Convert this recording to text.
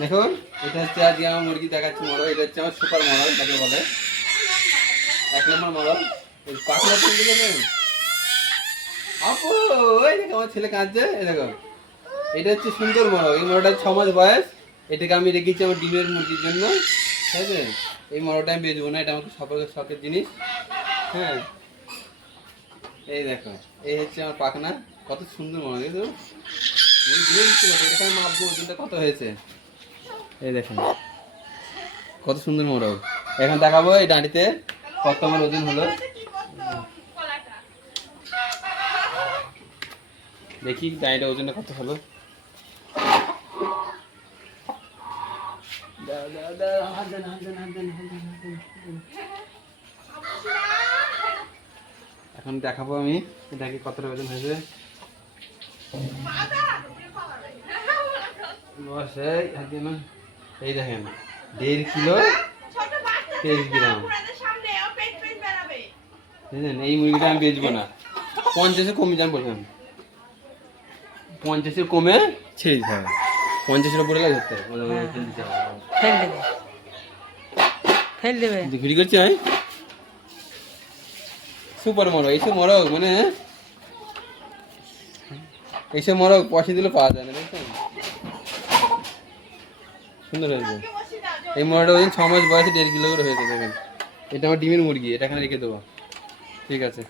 দেখুন এটা হচ্ছে আজকে আমার মুরগি দেখাচ্ছি মরল, এটা হচ্ছে আমার সুপার মরল তাকে বলে, 1 নম্বর মরল। ওই পাখনা তুলতে দেবেন আপু, ওই দেখো আমার ছেলে কাঁদছে, এই দেখো এটা হচ্ছে সুন্দর মরল। এই মরলটা 6 মাস বয়স, এটাকে আমি রেখেছি আমার ডিমের মুরগির জন্য, ঠিক আছে। এই মরলটা আমি বেচবো না, এটা আমাকে শখের জিনিস। হ্যাঁ এই দেখো, এই হচ্ছে আমার পাখনা, কত সুন্দর মরল দেখো। এখানে মাপবো ওজনটা কত হয়েছে, এই দেখুন কত সুন্দর মোরগ। এখন দেখাবো এই ডাঁটিতে কত আমার ওজন হলো, দেখি ডাঁটিটা ওজনটা কত হলো। এখন দেখাবো আমি এটাকে কতটা ওজন হয়েছে। এই দেখেন 1.5 কিলো 23 গ্রাম। বুঝলেন, এই মুরগিটা আমি বেচবো না, 50-এ কমে যান বললাম, 50-এ কমে ছেড়ে দিতে হবে, 50-এর উপরে ধরতে হবে, ফেল দেবে ভিড়ি করছি আমি। সুপার মরগ, এইসব মরগ মানে এইসব মরগ পয়সা দিলে পাওয়া যায় না, দেখছেন সুন্দর হয়েছে। এই মরগটা ওই 6 মাস বয়সে 1.5 কিলো করে হয়েছে, দেখেন এটা আমার ডিমের মুরগি, এটা এখানে রেখে দেবো, ঠিক আছে।